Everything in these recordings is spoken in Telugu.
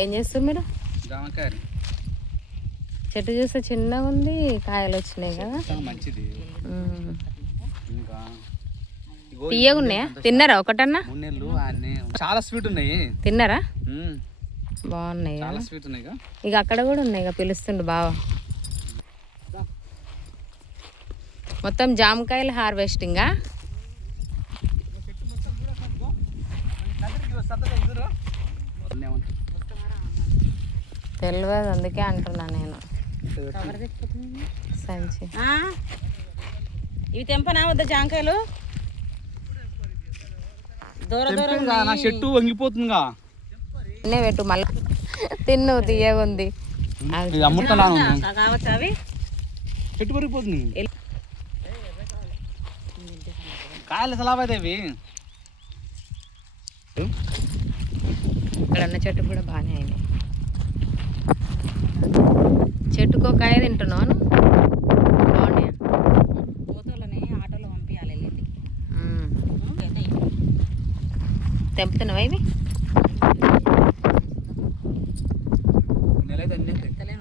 ఏం చేస్తారు మీరు? జామకాయలు. చెట్టు చూస్తే చిన్నగా ఉంది కాయలు వచ్చినాయి కదా. మంచిది. ఇంకా తీయగా ఉన్నాయా? తిన్నారా ఒకటన్నా? చాలా స్వీట్ ఉన్నాయి. తిన్నారా. బాగున్నాయి? చాలా స్వీట్ ఉన్నాయి ఇక. అక్కడ కూడా ఉన్నాయి పిలుస్తుండు బావ. మొత్తం జామకాయలు హార్వెస్టింగా అన్నీ ఏమంటారు? తెలియదు అందుకే అంటున్నా నేను. సంచి. ఇవి తెంపనా వద్ద జాంకాయలు? దూర దూరం తెంపేగా, నా చెట్టు వంగిపోతుందిగా. తిన్నే పెట్టు మళ్ళీ తిన్ను తీయగా ఉంది. ఇది అమ్ముతున్నా కావచ్చా అవి? చెట్టు పెరిగిపోతుంది కాయలు సలాబాయి ఇవి ఇక్కడ ఉన్న చెట్టు కూడా బాగానే అయింది చెట్టుకు ఒక కాయ తింటున్నాను బాగున్నాయా? పోతోళ్ళని ఆటోలో పంపించాలి. తెంపుతున్నావా ఇవి?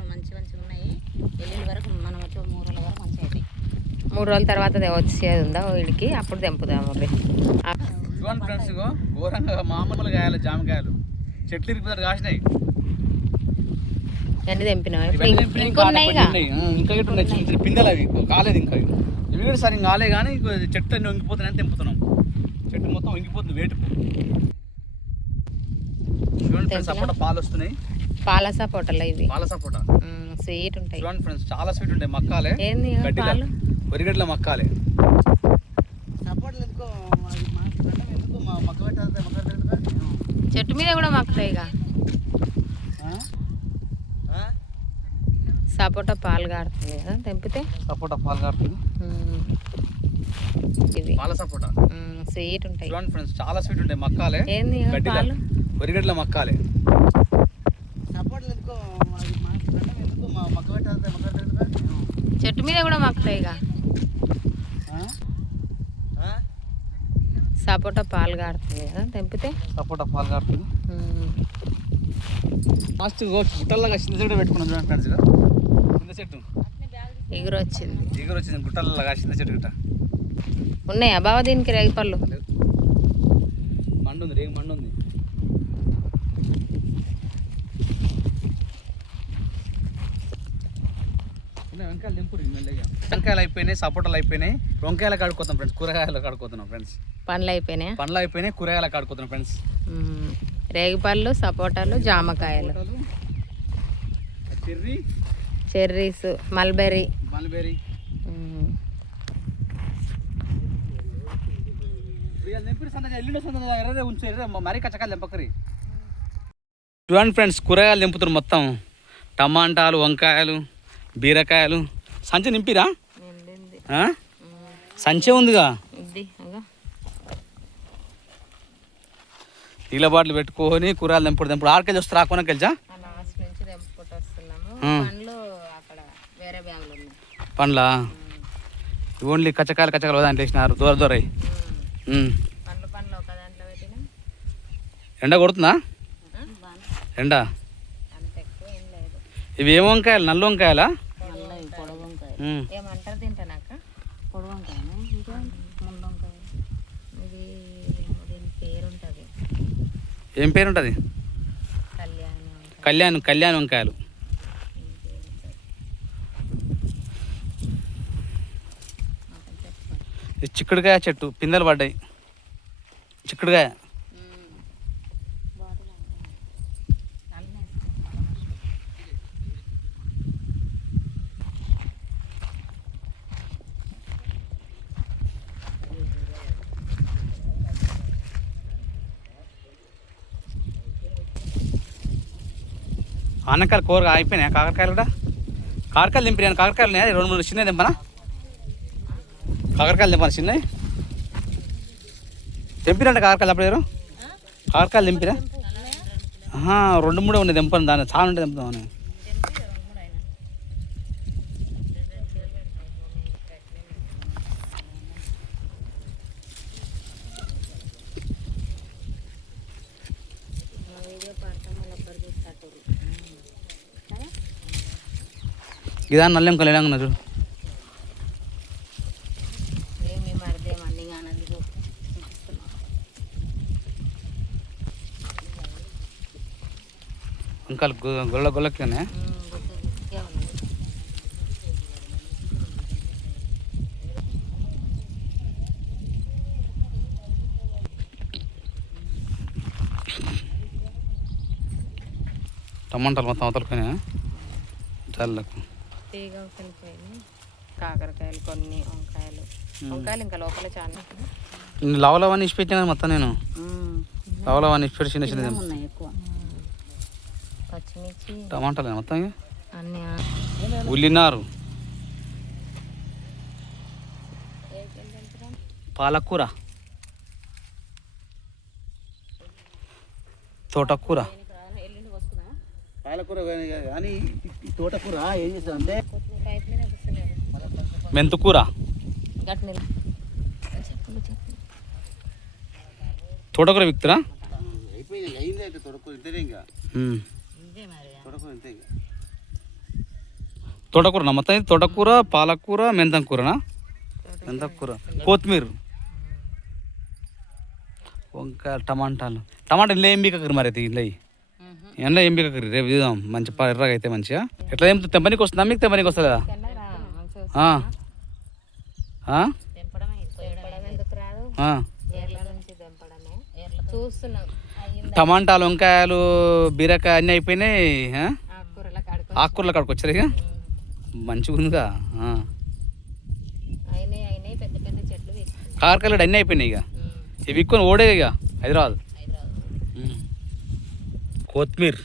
మంచి మంచి ఉన్నాయి. వెళ్ళిన వరకు మనం వచ్చే మూడు రోజుల వరకు మంచిగా అవుతాయి మూడు రోజుల తర్వాత వచ్చేది ఉందా వీడికి? అప్పుడు తెంపుదాము అవి. ఇదిగోండి ఫ్రెండ్స్ ఘోరంగా మామూలు కాయలు జామకాయలు. చెట్లు ఇరిగిపోతారు కాసినాయి ఇప్పుడు ఇవన్నీ ఇంక- ఉన్నాయి. ఇటు ఉన్నాయి పిందెలు అవి కాలేదు ఇంకా ఇవి. కూడా కాలే కానీ అన్ని వంగిపోతున్నాయని తెంపుతున్నాం చెట్టు మొత్తం వంగిపోతుంది వేటు చూడండి ఫ్రెండ్స్ అప్పుడు పాలు వస్తున్నాయి పాల సపోటలు ఇవి పాల సపోటా స్వీట్ ఉంటాయి చూడండి ఫ్రెండ్స్ చాలా స్వీట్ ఉంటాయి మక్కాలే ఏంది పాలు వరిగడ్ల మక్కాలే చెట్టు మీద కూడా ఇక సపోటా పాలు కాడుతుంది కదా తెంపితే? సపోటా పాలు కాడుతుంది పాల సపోటా? స్వీట్ ఉంటాయి. చూడండి ఫ్రెండ్స్ చాలా స్వీట్ ఉంటాయి మక్కాలే. ఏంది పాలు? వరిగడ్ల మక్కాలే. చెట్టు మీద కూడా మక్కుతాయి ఇక. సపోటా పాలు కాడుతుంది కదా తెంపితే? సపోటా పాలు కాడుతుంది. లాస్ట్ గుట్టల్లాగా చిన్న చెట్టు పెట్టుకున్నాం చూడండి ఫ్రెండ్స్ చిన్న చెట్టు ఎగురు వచ్చింది దిగురు వచ్చింది గుట్టల్లాగా చిన్న చెట్టు గిట్ట. ఉన్నాయా బావ దీనికి రేగి పళ్ళు? మండు ఉంది రేగు మండు ఉంది. వంకాయలు అయిపోయినాయి సపోటాలు అయిపోయినాయి. వంకాయలు కడుక్కోతాం ఫ్రెండ్స్ కూరగాయలు కడుక్కోతున్నాం ఫ్రెండ్స్. పండ్లు అయిపోయినాయా? పండ్లు అయిపోయినాయి కూరగాయలు కడుక్కోతున్నాం ఫ్రెండ్స్. మ్మ్. రేగి పళ్ళు సపోటాలు జామకాయలు. చెర్రీ. Cherries mulberry. మల్బెరీ మ్మ్. చూడండి ఫ్రెండ్స్ కూరగాయలు దింపుతారు మొత్తం. టమాటాలు వంకాయలు బీరకాయలు. సంచి నింపిరా? సంచే ఉందిగా ఇది అగో. నీళ్ళ బాటిల్ పెట్టుకొని కూరగాయలు దింపుడు దింపుడు ఆడకెళ్ళి వస్తారు ఆకున కలిసా. పండ్లు ఓన్లీ కచ్చకాయలు కచ్చకాయలు దాంట్లో వేసినారు. దూర దూరై ఎండ కొడుతుందా? ఎండ? ఇవి ఏం వంకాయలు? నల్ల వంకాయలా నల్లవి పొడవు వంకాయ ఉమ్. ఏమంటారు తింటానాక పొడవు వంకాయ ఇంకా ముందు వంకాయ ఇది దీని పేరు ఉంటుంది ఏం పేరు ఉంటుంది కళ్యాణి. కళ్యాణ్ వంకాయలు. చిక్కుడుకాయ చెట్టు పిందెలు పడ్డాయి. చిక్కుడుకాయ. ఆనకాయలు కూర అయిపోయినాయి? కాకరకాయలు కూడా? కాకరకాయలు దింపినాను కాకరకాయలు ఉన్నాయా? రెండు మూడు చిన్నవి దింపనా? కాకరకాయలు దింపనా చిన్నవి? తెంపిరంట కాకరకాయలు అప్పుడు ఎవరు? కాకరకాయలు దింపిరా? ఆహా, రెండు మూడు ఉన్నాయి దింపను దాన్ని. చాలా ఉంటే దింపుదామని అన్ని కానది చూపిస్తున్నాం ఇంకా గొల్ల గొల్లకినే టమాటాలు మొత్తం అవతలపోయినాయా చల్లకు తీగ వెళ్ళిపోయింది కాకరకాయలు కొన్ని వంకాయలు. వంకాయలు ఇంకా లోపల చాలా లవలవన్నీ ఇచ్చి పెట్టినా మొత్తం నేను. లవలవన్నీ ఇచ్చి పెట్టి చిన్న చిన్న ఉన్నాయి ఎక్కువ. పచ్చిమిర్చి. టమాటాలు మొత్తం. అన్ని ఉల్లినారు. పాలకూర. తోటకూర. పాలకూర కానీ తోటకూర ఏం మీద కూర్చున్నారు మెంతుకూర తోటకూర విక్తురా? అయిపోయింది అయింది అయితే తోటకూర ఇంతనే ఇంకా. ఇదే మరి. తోటకూర ఇంతే ఇంకా. తోటకూర మొత్తం ఇది తోటకూర పాలకూర మెంతం కూరనా మెంతకూర. కొత్తిమీర. వంకాయ టమాటాలు. టమాటా ఇంట్లో ఏం బీకకరు మరి అయితే ఇంట్లో ఎండలో ఏం బీకకరు రేపు చూద్దాం. మంచి ఎర్రగా అయితే మంచిగా. ఎట్లా ఏం తెంపనికి వస్తుందా? మీకు తెంపనికి వస్తుందా టమాటాలు వంకాయలు బీరకాయ అన్నీ అయిపోయినాయి? ఆకుకూరల కాడుకో వచ్చారు ఇక? మంచిగా ఉందిగా. కాకరకాయలు అన్నీ అయిపోయినాయి ఇక. ఇవి ఎక్కువ ఓడే ఇక హైదరాబాద్. కొత్తిమీర.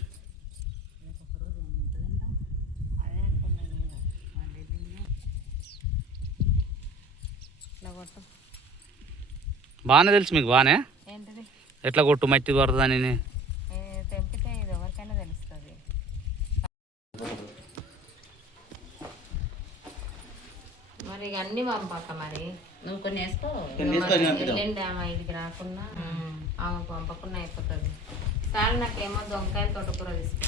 బాగానే తెలుసు మీకు బాగానే ఏంటిది? ఎట్లా కొట్టు మట్టి పడుతుందని? ఏ, తెంపితే ఇది ఎవరికైనా తెలుస్తుంది. మరి ఇక అన్ని పంపక మరి? నువ్వు కొన్ని వేసుకో. రాకుండా ఆమె పంపకుండా అయిపోతుంది. సార్ నాకేమో దొంకాయలు తోటకూర తీసుకో